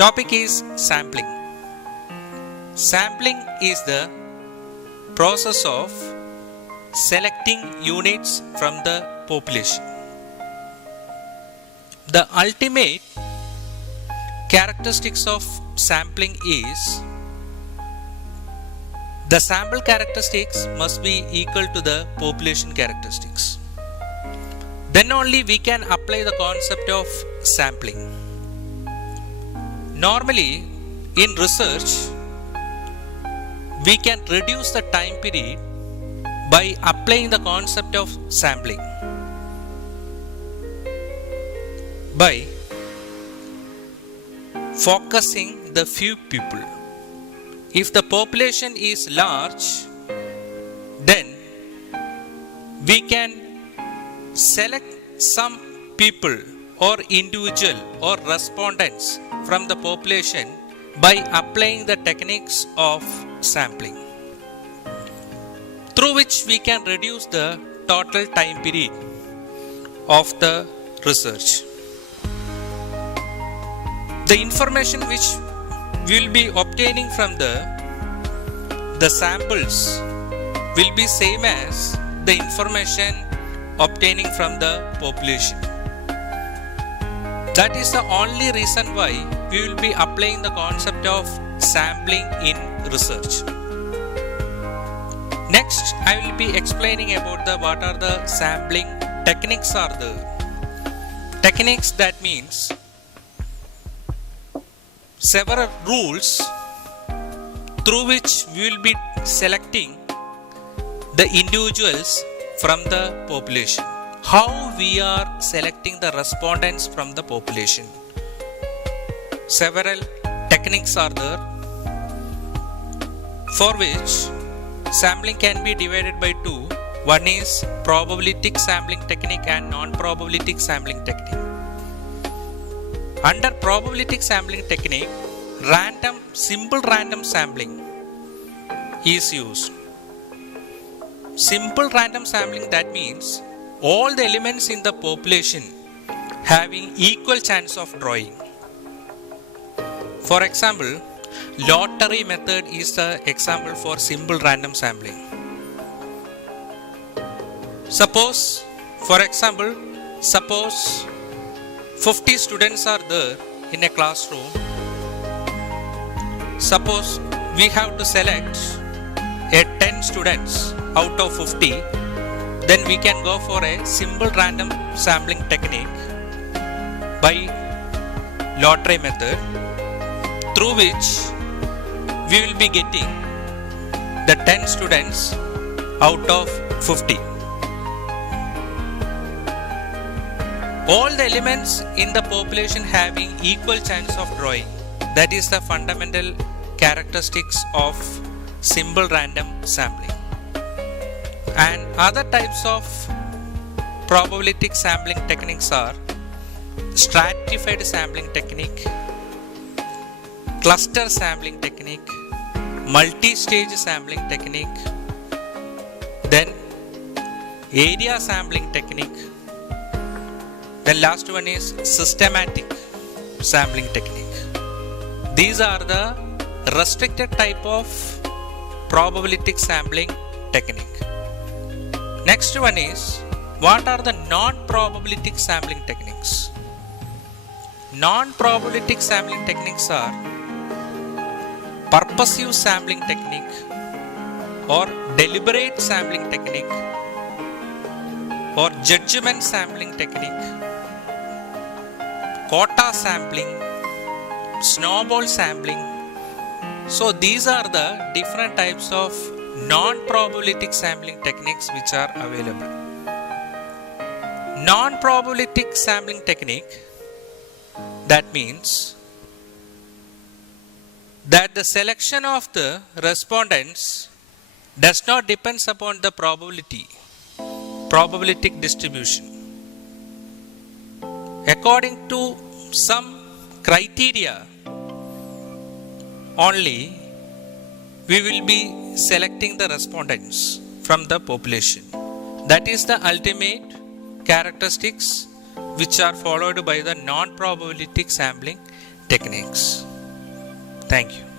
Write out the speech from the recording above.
Topic is sampling. Sampling is the process of selecting units from the population. The ultimate characteristics of sampling is the sample characteristics must be equal to the population characteristics. Then only we can apply the concept of sampling. Normally, in research, we can reduce the time period by applying the concept of sampling. By focusing the few people. If the population is large, then we can select some people or individual or respondents from the population by applying the techniques of sampling, through which we can reduce the total time period of the research. The information which we will be obtaining from the samples will be same as the information obtaining from the population. That is the only reason why we will be applying the concept of sampling in research. Next, I will be explaining about what are the sampling techniques are there. Techniques, that means several rules through which we will be selecting the individuals from the population. How we are selecting the respondents from the population. Several techniques are there, for which sampling can be divided by two. One is probabilistic sampling technique and non-probabilistic sampling technique. Under probabilistic sampling technique, simple random sampling is used. Simple random sampling, that means all the elements in the population having equal chance of drawing. For example, lottery method is the example for simple random sampling. Suppose 50 students are there in a classroom. Suppose we have to select 10 students out of 50. Then we can go for a simple random sampling technique by lottery method, through which we will be getting the 10 students out of 50. All the elements in the population having equal chance of drawing. That is the fundamental characteristics of simple random sampling. And other types of probabilistic sampling techniques are stratified sampling technique, cluster sampling technique, multi-stage sampling technique, then area sampling technique. The last one is systematic sampling technique. These are the restricted type of probabilistic sampling technique. Next one is, what are the non-probabilistic sampling techniques? Non-probabilistic sampling techniques are purposive sampling technique or deliberate sampling technique or judgment sampling technique, quota sampling, snowball sampling. So these are the different types of non-probabilistic sampling techniques which are available. Non-probabilistic sampling technique, that means that the selection of the respondents does not depend upon the probabilistic distribution. According to some criteria only, we will be selecting the respondents from the population. That is the ultimate characteristics which are followed by the non-probabilistic sampling techniques. Thank you.